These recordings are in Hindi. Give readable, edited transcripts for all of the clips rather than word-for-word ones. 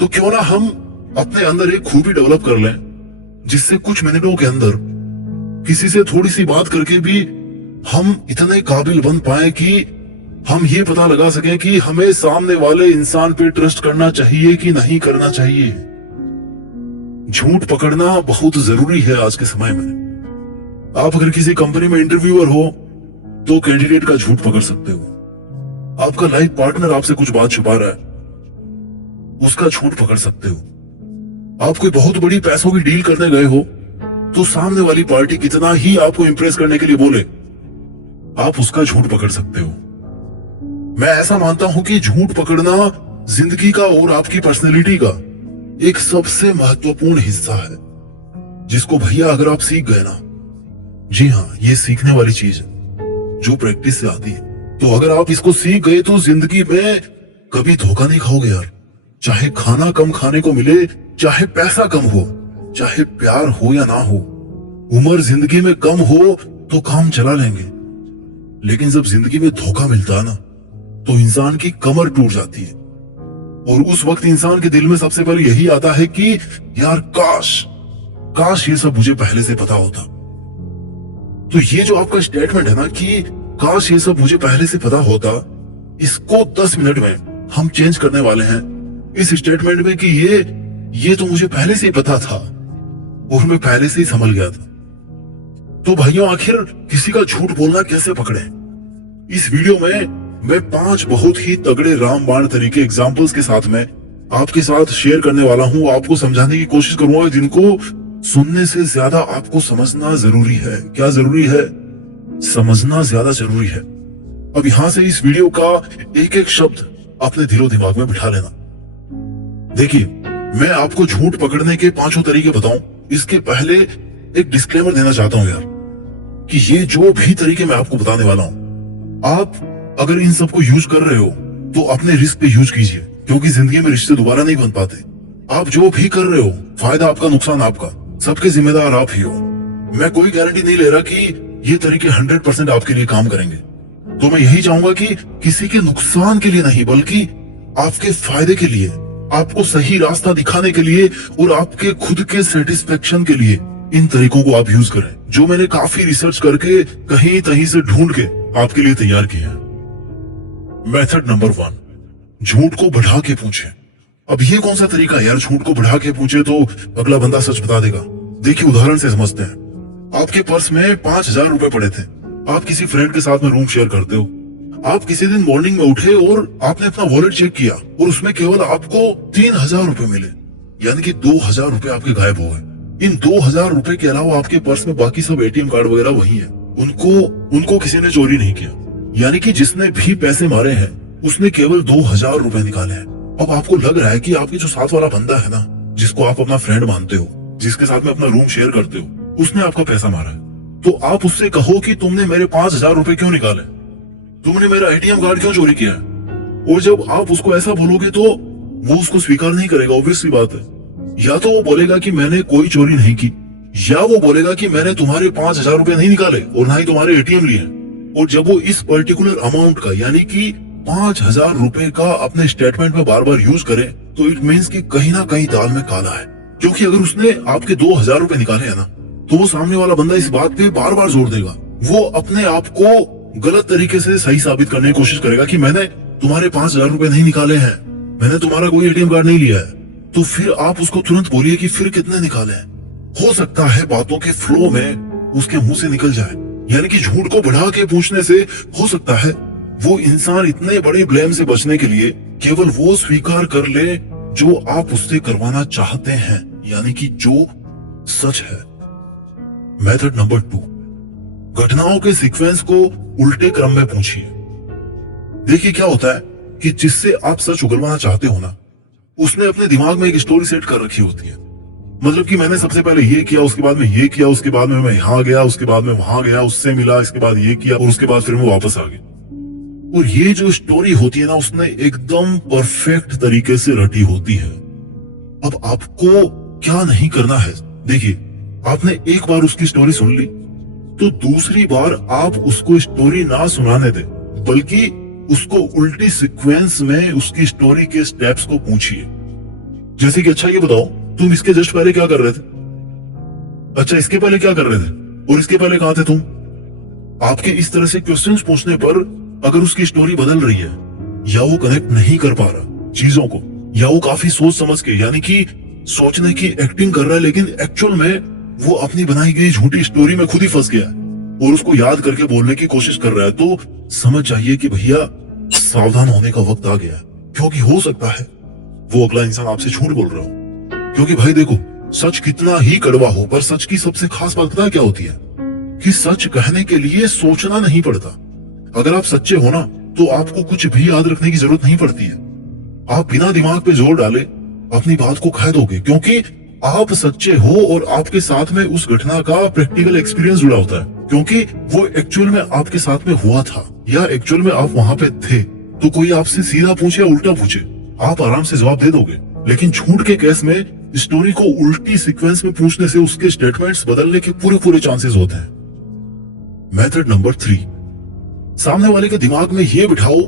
तो क्यों ना हम अपने अंदर एक खूबी डेवलप कर लें जिससे कुछ मिनटों के अंदर किसी से थोड़ी सी बात करके भी हम इतने काबिल बन पाए कि हम ये पता लगा सकें कि हमें सामने वाले इंसान पे ट्रस्ट करना चाहिए कि नहीं करना चाहिए। झूठ पकड़ना बहुत जरूरी है आज के समय में। आप अगर किसी कंपनी में इंटरव्यूअर हो तो कैंडिडेट का झूठ पकड़ सकते हो। आपका लाइफ पार्टनर आपसे कुछ बात छुपा रहा है, उसका झूठ पकड़ सकते हो। आप कोई बहुत बड़ी पैसों की डील करने गए हो तो सामने वाली पार्टी कितना ही आपको इंप्रेस करने के लिए बोले, आप उसका झूठ पकड़ सकते हो। मैं ऐसा मानता हूं कि झूठ पकड़ना जिंदगी का और आपकी पर्सनैलिटी का एक सबसे महत्वपूर्ण हिस्सा है, जिसको भैया अगर आप सीख गए ना, जी हाँ, ये सीखने वाली चीज है जो प्रैक्टिस से आती है। तो अगर आप इसको सीख गए तो जिंदगी में कभी धोखा नहीं खाओगे यार। चाहे खाना कम खाने को मिले, चाहे पैसा कम हो, चाहे प्यार हो या ना हो, उम्र जिंदगी में कम हो तो काम चला लेंगे, लेकिन जब जिंदगी में धोखा मिलता है ना तो इंसान की कमर टूट जाती है। और उस वक्त इंसान के दिल में सबसे पहले यही आता है कि यार काश ये सब मुझे पहले से पता होता। तो ये जो आपका स्टेटमेंट है ना कि काश ये सब मुझे पहले से पता होता, इसको 10 मिनट में हम चेंज करने वाले हैं इस स्टेटमेंट में कि ये तो मुझे पहले से ही पता था और मैं पहले से ही समझ गया था। तो भाइयों, आखिर किसी का झूठ बोलना कैसे पकड़े? इस वीडियो में मैं 5 बहुत ही तगड़े रामबाण तरीके एग्जाम्पल्स के साथ में आपके साथ शेयर करने वाला हूं। आपको समझाने की कोशिश करूंगा जिनको सुनने से ज्यादा आपको समझना जरूरी है। क्या जरूरी है? समझना ज्यादा जरूरी है। अब यहां से इस वीडियो का एक एक शब्द अपने दिलो दिमाग में बिठा लेना। देखिए, मैं आपको झूठ पकड़ने के 5 तरीके बताऊं, इसके पहले एक डिस्क्लेमर देना चाहता हूं यार कि ये जो भी तरीके मैं आपको बताने वाला हूं, आप अगर इन सबको यूज कर रहे हो तो अपने रिस्क पे यूज कीजिए, क्योंकि जिंदगी में रिश्ते दोबारा नहीं बन पाते। आप जो भी कर रहे हो, फायदा आपका नुकसान आपका, सबके जिम्मेदार आप ही हो। मैं कोई गारंटी नहीं ले रहा कि ये तरीके 100% आपके लिए काम करेंगे। तो मैं यही चाहूंगा कि किसी के नुकसान के लिए नहीं, बल्कि आपके फायदे के लिए, आपको सही रास्ता दिखाने के लिए और आपके खुद के सेटिस्फेक्शन के लिए इन तरीकों को आप यूज करें, जो मैंने काफी रिसर्च करके कहीं तहीं से ढूंढ के आपके लिए तैयार किए हैं। मेथड नंबर 1, झूठ को बढ़ा के पूछे। अब ये कौन सा तरीका है यार, झूठ को बढ़ा के पूछे तो अगला बंदा सच बता देगा। देखिए, उदाहरण से समझते हैं। आपके पर्स में 5000 रुपए पड़े थे। आप किसी फ्रेंड के साथ में रूम शेयर करते हो। आप किसी दिन मॉर्निंग में उठे और आपने अपना वॉलेट चेक किया और उसमें केवल आपको 3000 रुपए मिले, यानी कि 2000 रुपए आपके गायब हो गए। इन 2000 रुपए के अलावा आपके पर्स में बाकी सब एटीएम कार्ड वगैरह वही है, उनको किसी ने चोरी नहीं किया। यानी कि जिसने भी पैसे मारे हैं उसने केवल 2000 रुपए निकाले हैं। अब आपको लग रहा है कि आपके जो साथ वाला बंदा है ना, जिसको आप अपना फ्रेंड मानते हो, जिसके साथ में अपना रूम शेयर करते हो, उसने आपका पैसा मारा है। तो आप उससे कहो कि तुमने मेरे 5000 रुपए क्यों निकाले, तुमने मेरा एटीएम कार्ड क्यों चोरी किया है। और जब आप उसको ऐसा बोलोगे तो वो उसको स्वीकार नहीं करेगा, ऑब्वियस सी बात है। या तो वो बोलेगा कि मैंने कोई चोरी नहीं की, या वो बोलेगा कि मैंने तुम्हारे 5000 रुपए नहीं निकाले और ना ही तुम्हारे एटीएम लिए। और जब वो इस पर्टिकुलर अमाउंट का, यानी कि 5000 रुपए का अपने स्टेटमेंट में बार बार यूज करे, तो इट मीन्स कि कहीं ना कहीं दाल में काला है। क्योंकि अगर उसने आपके 2000 रुपए निकाले हैं ना, तो वो सामने वाला बंदा इस बात पे बार बार जोर देगा। वो अपने आप को गलत तरीके से सही साबित करने की कोशिश करेगा कि मैंने तुम्हारे 5000 रुपए नहीं निकाले हैं, मैंने तुम्हारा कोई एटीएम कार्ड नहीं लिया है। तो फिर आप उसको तुरंत बोलिए कि फिर कितने निकाले हैं। हो सकता है बातों के फ्लो में उसके मुंह से निकल जाए, यानी कि झूठ को बढ़ा के पूछने से हो सकता है वो इंसान इतने बड़े ब्लेम से बचने के लिए केवल वो स्वीकार कर ले जो आप उससे करवाना चाहते हैं, यानी कि जो सच है। मेथड नंबर 2, घटनाओं के सीक्वेंस को उल्टे क्रम में पूछिए। देखिए, क्या होता है कि जिससे आप सच उगलवाना चाहते हो ना, उसने अपने दिमाग में एक स्टोरी सेट कर रखी होती है। मतलब कि मैंने सबसे पहले ये किया, उसके बाद में ये किया, उसके बाद में मैं यहाँ गया, उसके बाद में वहां गया, उससे मिला, इसके बाद ये किया और उसके बाद फिर मैं वापस आ गया। और ये जो स्टोरी होती है ना, उसने एकदम परफेक्ट तरीके से रटी होती है। अब आपको क्या नहीं करना है, देखिए, आपने एक बार उसकी स्टोरी सुन ली तो दूसरी बार आप उसको स्टोरी ना सुनाने दे, बल्कि उसको उल्टी सीक्वेंस में उसकी स्टोरी के स्टेप्स को पूछिए। जैसे कि अच्छा ये बताओ, तुम इसके जस्ट पहले क्या कर रहे थे? अच्छा इसके पहले क्या कर रहे थे? और इसके पहले कहां थे तुम? आपके इस तरह से क्वेश्चंस पूछने पर अगर उसकी स्टोरी बदल रही है, या वो कनेक्ट नहीं कर पा रहा चीजों को, या वो काफी सोच समझ के यानी कि सोचने की एक्टिंग कर रहा है, लेकिन एक्चुअल में वो अपनी बनाई गई झूठी स्टोरी में खुद ही फंस गया है और उसको याद करके बोलने की कोशिश कर रहा है, तो समझ जाइए कि भैया सावधान होने का वक्त आ गया है। क्योंकि हो सकता है वो अगला इंसान आपसे झूठ बोल रहा हो। क्योंकि भाई देखो, सच कितना ही कड़वा हो, पर सच की सबसे खास बात पता है क्या होती है? कि सच कहने के लिए सोचना नहीं पड़ता। अगर आप सच्चे हो ना, तो आपको कुछ भी याद रखने की जरूरत नहीं पड़ती है। आप बिना दिमाग पे जोर डाले अपनी बात को कह दोगे, क्योंकि आप सच्चे हो और आपके साथ में उस घटना का प्रैक्टिकल एक्सपीरियंस जुड़ा होता है, क्योंकि वो एक्चुअल में आपके साथ में हुआ था या एक्चुअल में आप वहां पे थे। तो कोई आपसे सीधा पूछे या उल्टा पूछे, आप आराम से जवाब दे दोगे। लेकिन झूठ के केस में स्टोरी को उल्टी सीक्वेंस में पूछने से उसके स्टेटमेंट्स बदलने के पूरे चांसेस होते हैं। मेथड नंबर 3, सामने वाले के दिमाग में यह बिठाओ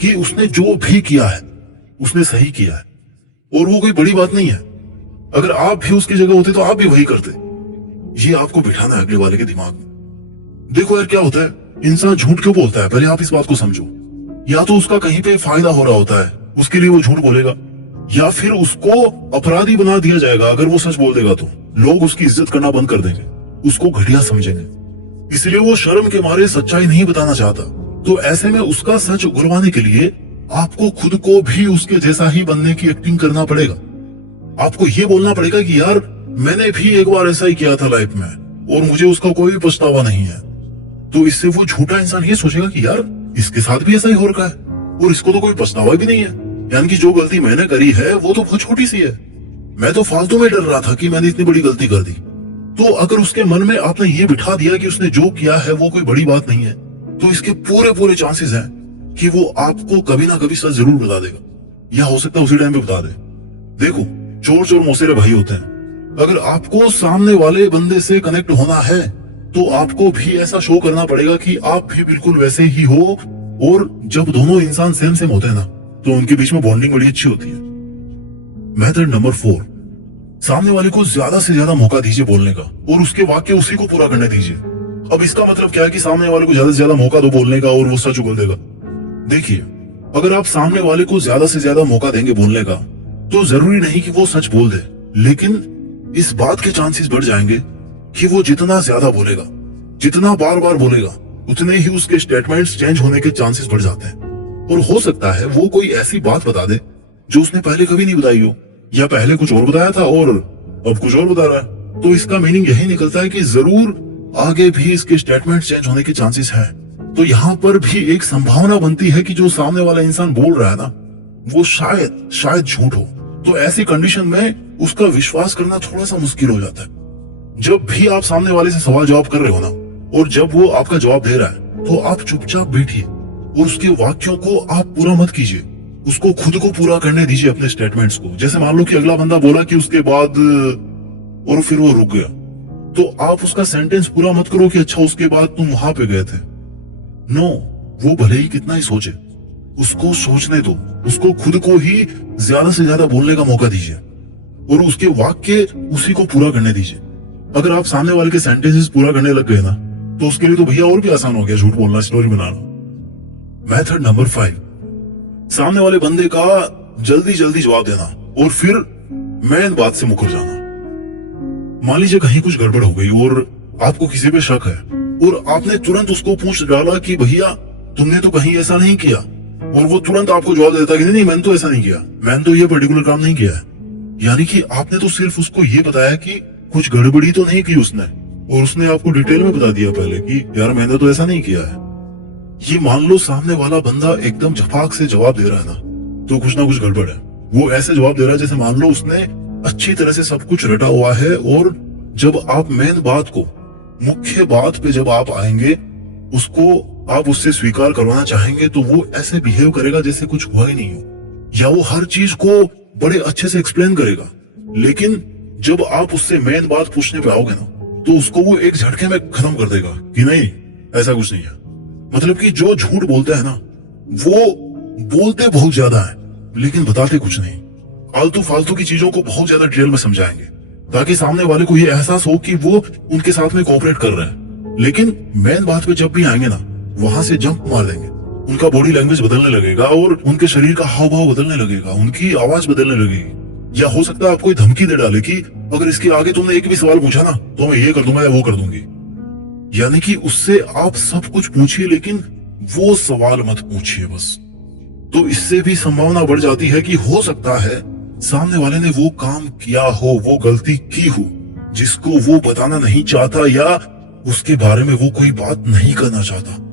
कि उसने जो भी किया है उसने सही किया है और वो कोई बड़ी बात नहीं है। अगर आप भी उसकी जगह होते तो आप भी वही करते। ये आपको बिठाना है अगले वाले के दिमाग में। देखो यार क्या होता है, इंसान झूठ क्यों बोलता है, पहले आप इस बात को समझो। या तो उसका कहीं पे फायदा हो रहा होता है, उसके लिए वो झूठ बोलेगा, या फिर उसको अपराधी बना दिया जाएगा। अगर वो सच बोल देगा तो लोग उसकी इज्जत करना बंद कर देंगे, उसको घटिया समझेंगे, इसलिए वो शर्म के मारे सच्चाई नहीं बताना चाहता। तो ऐसे में उसका सच उगलवाने के लिए आपको खुद को भी उसके जैसा ही बनने की एक्टिंग करना पड़ेगा। आपको ये बोलना पड़ेगा कि यार मैंने भी एक बार ऐसा ही किया था लाइफ में और मुझे उसका कोई भी पछतावा नहीं है। तो इससे वो झूठा इंसान ये सोचेगा कि यार इसके साथ भी ऐसा ही हो रखा है और इसको तो कोई पछतावा भी नहीं है, यानी कि जो गलती मैंने करी है वो तो बहुत छोटी सी है, मैं तो फालतू में डर रहा था कि मैंने इतनी बड़ी गलती कर दी। तो अगर उसके मन में आपने ये बिठा दिया कि उसने जो किया है वो कोई बड़ी बात नहीं है, तो इसके पूरे चांसेस हैं कि वो आपको कभी ना कभी सच जरूर बता देगा, या हो सकता है उसी टाइम पे बता दे। देखो, चोर चोर मौसेरे भाई होते हैं। अगर आपको सामने वाले बंदे से कनेक्ट होना है तो आपको भी ऐसा शो करना पड़ेगा कि आप भी बिल्कुल वैसे ही हो, और जब दोनों इंसान सेम होते हैं ना, तो उनके बीच में बॉन्डिंग बड़ी अच्छी होती है। मेथड नंबर 4, सामने वाले को ज्यादा से ज्यादा मौका दीजिए बोलने का और उसके वाक्य उसी को पूरा करने दीजिए। अब इसका मतलब क्या है कि सामने वाले को ज्यादा से ज्यादा मौका दो बोलने का और वो सच उगल देगा। देखिए, अगर आप सामने वाले को ज्यादा से ज्यादा मौका देंगे बोलने का, तो जरूरी नहीं कि वो सच बोल दे, लेकिन इस बात के चांसेस बढ़ जाएंगे कि वो जितना ज्यादा बोलेगा, जितना बार बार बोलेगा, उतने ही उसके स्टेटमेंट्स चेंज होने के चांसेस बढ़ जाते हैं। और हो सकता है वो कोई ऐसी बात बता दे जो उसने पहले कभी नहीं बताई हो, या पहले कुछ और बताया था और अब कुछ और बता रहा है। तो इसका मीनिंग यही निकलता है कि जरूर आगे भी इसके स्टेटमेंट चेंज होने के चांसेस है। तो यहाँ पर भी एक संभावना बनती है कि जो सामने वाला इंसान बोल रहा है ना, वो शायद झूठ हो। तो ऐसी कंडीशन में उसका विश्वास करना थोड़ा सा मुश्किल हो जाता है। जब भी आप सामने वाले से सवाल जवाब कर रहे हो ना, और जब वो आपका जवाब दे रहा है, तो आप चुपचाप बैठिए और उसके वाक्यों को आप पूरा मत कीजिए, उसको खुद को पूरा करने दीजिए अपने स्टेटमेंट्स को। जैसे मान लो कि अगला बंदा बोला कि उसके बाद, और फिर वो रुक गया, तो आप उसका सेंटेंस पूरा मत करो कि अच्छा उसके बाद तुम वहां पे गए थे। नो, वो भले ही कितना ही सोचे, उसको सोचने दो, उसको खुद को ही ज्यादा से ज्यादा बोलने का मौका दीजिए और उसके वाक्य उसी को पूरा करने दीजिए। अगर आप सामने वाले के सेंटेंसेस पूरा करने लग गए ना, तो उसके लिए तो भैया और भी आसान हो गया झूठ बोलना, स्टोरी बनाना। मेथड नंबर 5, सामने वाले बंदे का जल्दी जवाब देना और फिर मेन बात से मुकर जाना। मान लीजिए कहीं कुछ गड़बड़ हो गई और आपको किसी पे शक है और आपने तुरंत उसको पूछ डाला कि भैया तुमने तो कहीं ऐसा नहीं किया, और वो तुरंत आपको जवाब देता कि नहीं मैंने तो ऐसा नहीं किया, मैंने तो ये पर्टिकुलर काम नहीं किया है। यानी कि आपने तो सिर्फ उसको ये बताया कि कुछ गड़बड़ी तो नहीं की उसने, और उसने आपको डिटेल में बता दिया पहले कि यार मैंने तो ऐसा नहीं किया है। ये मान लो सामने वाला बंदा एकदम झपाक से जवाब दे रहा है ना, तो कुछ ना कुछ गड़बड़ है। वो ऐसे जवाब दे रहा है जैसे मान लो उसने अच्छी तरह से सब कुछ रटा हुआ है, और जब आप मेन बात को, मुख्य बात पे जब आप आएंगे, उसको आप उससे स्वीकार करवाना चाहेंगे, तो वो ऐसे बिहेव करेगा जैसे कुछ हुआ ही नहीं हो, या वो हर चीज को बड़े अच्छे से एक्सप्लेन करेगा। लेकिन जब आप उससे मेन बात पूछने पे आओगे ना, तो उसको वो एक झटके में खत्म कर देगा कि नहीं ऐसा कुछ नहीं है। मतलब कि जो झूठ बोलते हैं ना, वो बोलते बहुत ज्यादा है लेकिन बताते कुछ नहीं। आलतू फालतू की चीजों को बहुत ज्यादा डिटेल में समझाएंगे, ताकि सामने वाले को ये एहसास हो कि वो उनके साथ में कोऑपरेट कर रहे हैं। लेकिन मेन बात पे जब भी आएंगे ना, वहां से जंप मार देंगे। उनका बॉडी लैंग्वेज बदलने लगेगा और उनके शरीर का हाव भाव बदलने लगेगा, उनकी आवाज बदलने लगेगी। या हो सकता है आपको धमकी दे डाले कि अगर इसके आगे तुमने एक भी सवाल पूछा ना तो मैं ये कर दूंगा या वो कर दूंगी। यानी कि उससे आप सब कुछ पूछिए लेकिन वो सवाल मत पूछिए बस। तो इससे भी संभावना बढ़ जाती है कि हो सकता है सामने वाले ने वो काम किया हो, वो गलती की हो जिसको वो बताना नहीं चाहता, या उसके बारे में वो कोई बात नहीं करना चाहता।